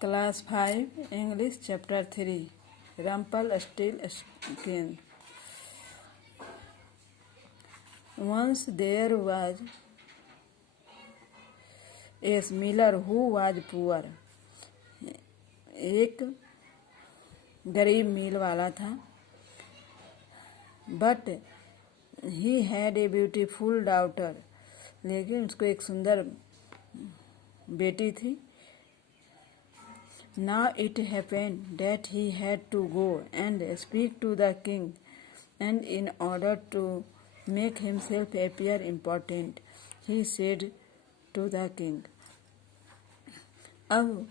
Class 5 English Chapter 3 Rumpelstiltskin. Once there was a miller who was poor. एक गरीब मील वाला था. But he had a beautiful daughter. लेकिन उसको एक सुंदर बेटी थी. Now it happened that he had to go and speak to the king, and in order to make himself appear important, he said to the king. अब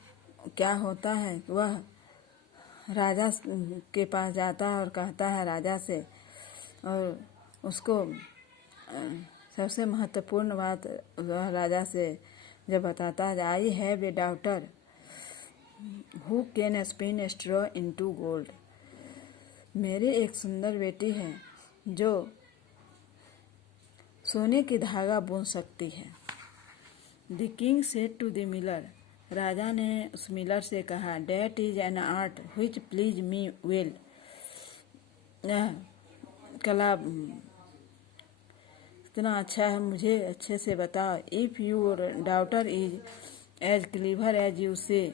क्या होता है, वह राजा के पास जाता है और कहता है राजा से, और उसको सबसे महत्वपूर्ण बात वह राजा से जब बताता है, I have a daughter who can spin straw into gold. मेरी एक सुंदर बेटी है जो सोने की धागा बुन सकती है. The king said to the miller. राजा ने उस मिलर से कहा, that is an art which please me well. कला इतना अच्छा है, मुझे अच्छे से बताओ. If your daughter is as clever as you say.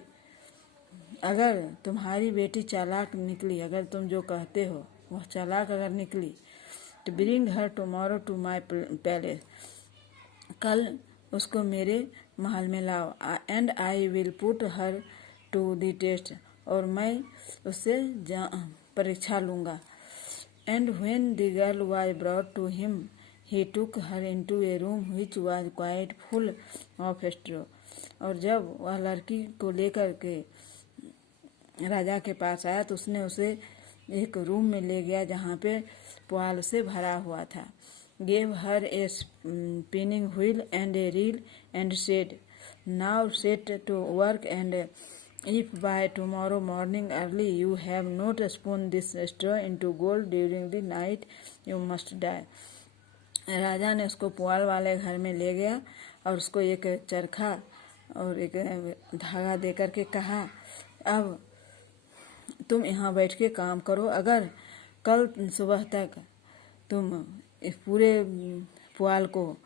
अगर तुम्हारी बेटी चालाक निकली, अगर तुम जो कहते हो वह चालाक अगर निकली, तो bring her tomorrow to my palace. कल उसको मेरे महल में लाओ. And I will put her to the test. और मैं उससे परीक्षा लूँगा. And when the girl was brought to him he took her into a room which was quite full of straw. और जब वह लड़की को लेकर के राजा के पास आया तो उसने उसे एक रूम में ले गया जहाँ पे पुआल से भरा हुआ था. Gave her a spinning wheel and a reel and said, now set to work and if by tomorrow morning early you have not spun this straw into gold during the night you must die. राजा ने उसको पुआल वाले घर में ले गया और उसको एक चरखा और एक धागा दे करके कहा, अब तुम यहाँ बैठ के काम करो. अगर कल सुबह तक तुम इस पूरे पुआल को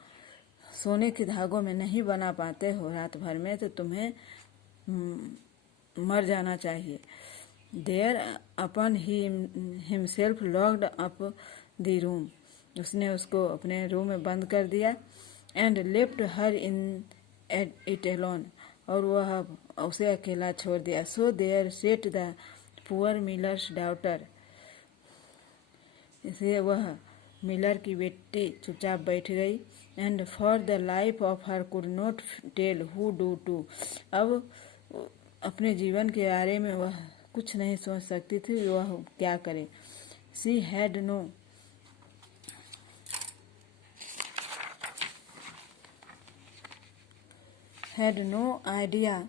सोने के धागों में नहीं बना पाते हो रात भर में, तो तुम्हें मर जाना चाहिए. Thereupon he himself locked up the room. उसने उसको अपने रूम में बंद कर दिया. And left her in it alone. और वह उसे अकेला छोड़ दिया. So there sat the poor miller's daughter. इसलिए वह मिलर की बेटी चुपचाप बैठ गई. And for the life of her could not tell who do to. अब अपने जीवन के बारे में वह कुछ नहीं सोच सकती थी, वह क्या करे. She had no idea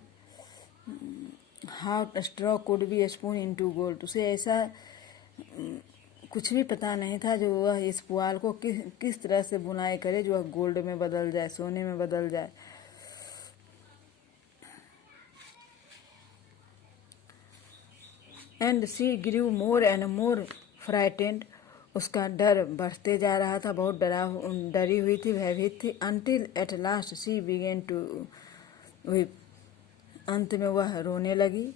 how straw could be spun into gold. उसे ऐसा कुछ भी पता नहीं था जो वह इस पुआल को किस तरह से बुनाई करे जो वह गोल्ड में बदल जाए, सोने में बदल जाए. And she Guru more and more frightened. उसका डर बढ़ते जा रहा था, बहुत डरी हुई थी, भयभीत थी. Until at last she began to weep. अंत में वह रोने लगी.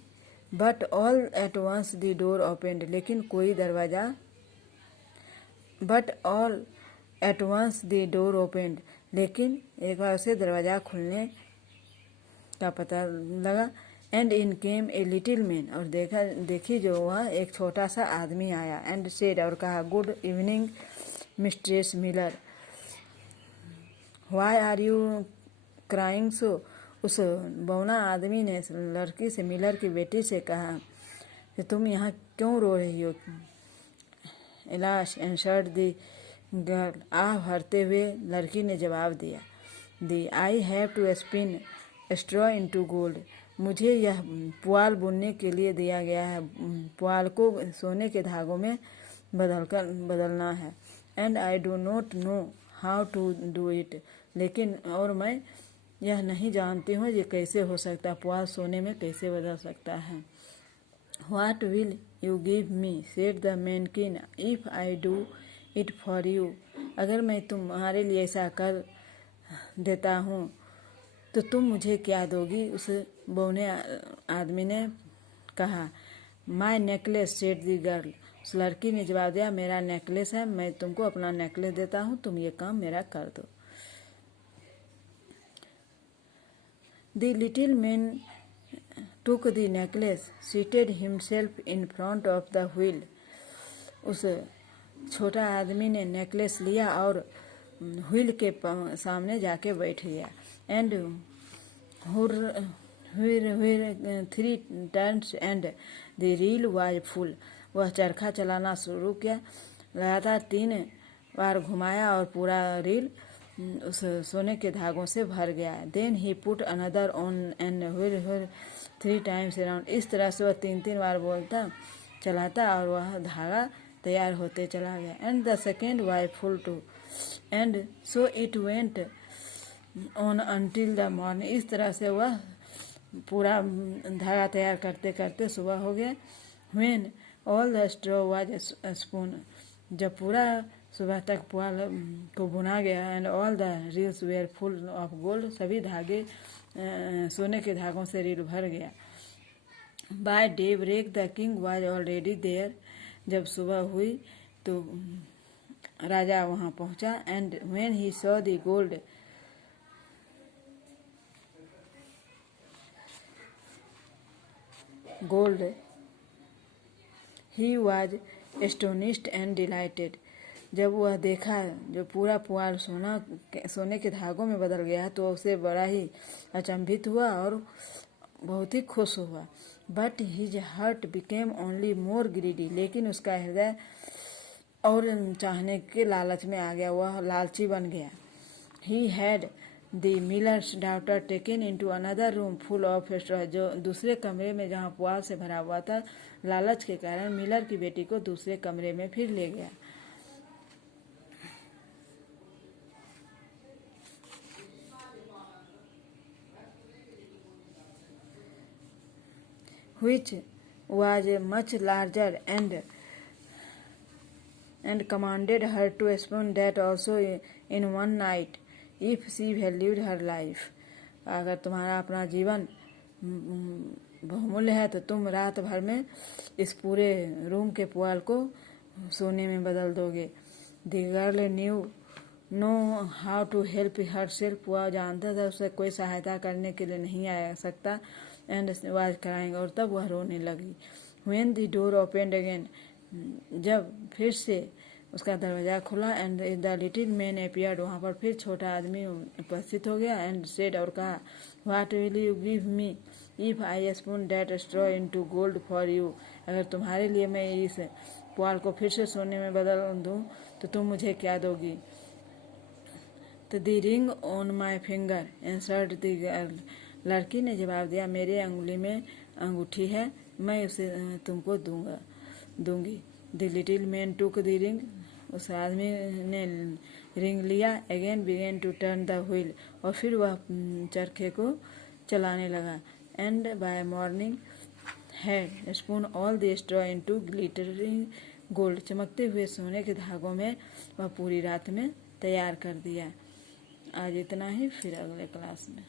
But all at once the door opened. लेकिन कोई दरवाज़ा लेकिन एक बार उसे दरवाज़ा खुलने का पता लगा. And in came a little man. और देखी जो वह एक छोटा सा आदमी आया. And said. और कहा, good evening mistress Miller. Why are you crying so. उस बौना आदमी ने लड़की से, मिलर की बेटी से कहा कि तुम यहाँ क्यों रो रही हो. Alas answered the girl. आह भरते हुए लड़की ने जवाब दिया, the I have to spin straw into gold. मुझे यह पुआल बुनने के लिए दिया गया है, पुआल को सोने के धागों में बदलना है. And I do not know how to do it. लेकिन और मैं यह नहीं जानती हूँ ये कैसे हो सकता, पुआल सोने में कैसे बदल सकता है। What will you give me? said the mannequin, if I do it for you. अगर मैं तुम्हारे लिए ऐसा कर देता हूँ तो तुम मुझे क्या दोगी? उस बौने आदमी ने कहा। माई नेकलेस, सेड दी गर्ल। उस लड़की ने जवाब दिया, मेरा नेकलेस है, मैं तुमको अपना नेकलेस देता हूँ, तुम ये काम मेरा कर दो। The little man took the necklace, seated himself in front of the wheel. उस छोटा आदमी ने नेकलेस लिया और व्हील के सामने जाके बैठ गया। And three turns and the reel was full. वह चरखा चलाना शुरू किया, लगातार 3 बार घुमाया और पूरा रील उस सोने के धागों से भर गया। Then he put another on and wheel 3 times around. इस तरह से वह 3 बार बोलता चलाता और वह धागा तैयार होते चला गया। And the second was full too and so it went on until the morning. इस तरह से वह पूरा धागा तैयार करते करते सुबह हो गया। When all the straw was spun, जब पूरा सुबह तक पुआल को बुना गया। And all the reels were full of gold, सभी धागे सोने के धागों से रील भर गया। By daybreak the king was already there, जब सुबह हुई तो राजा वहाँ पहुँचा। And when he saw the gold he was astonished and delighted. जब वह देखा जो पूरा पुआल सोने के धागों में बदल गया तो उसे बड़ा ही अचंभित हुआ और बहुत ही खुश हुआ। But his heart became only more greedy, लेकिन उसका हृदय और चाहने के लालच में आ गया, वह लालची बन गया। He had the millers daughter taken into another room full of straw, जो दूसरे कमरे में जहाँ पुआल से भरा हुआ था, लालच के कारण मिलर की बेटी को दूसरे कमरे में फिर ले गया। which was much larger and commanded her to spend that also in one night if she valued her life. अगर तुम्हारा अपना जीवन बहुमूल्य है तो तुम रात भर में इस पूरे रूम के पुआल को सोने में बदल दोगे। The girl know how to help herself, वह जानता था उसे कोई सहायता करने के लिए नहीं आ सकता। एंड वाज क्राइंग, और तब वह रोने लगी। When the door opened again, जब फिर से उसका दरवाज़ा खुला। And the little man appeared, वहाँ पर फिर छोटा आदमी उपस्थित हो गया। एंड सेड, और कहा, what will you give me if I spoon that straw into gold for you. अगर तुम्हारे लिए मैं इस पुआल को फिर से सोने में बदल दूँ तो तुम मुझे क्या दोगी? तो the ring on my finger answered the girl, लड़की ने जवाब दिया, मेरे अंगुली में अंगूठी है, मैं उसे तुमको दूंगी। The little man took the ring, उस आदमी ने रिंग लिया। Again began to turn the wheel, और फिर वह चरखे को चलाने लगा। And by morning had spun all the straw into glittering gold, चमकते हुए सोने के धागों में वह पूरी रात में तैयार कर दिया। आज इतना ही, फिर अगले क्लास में।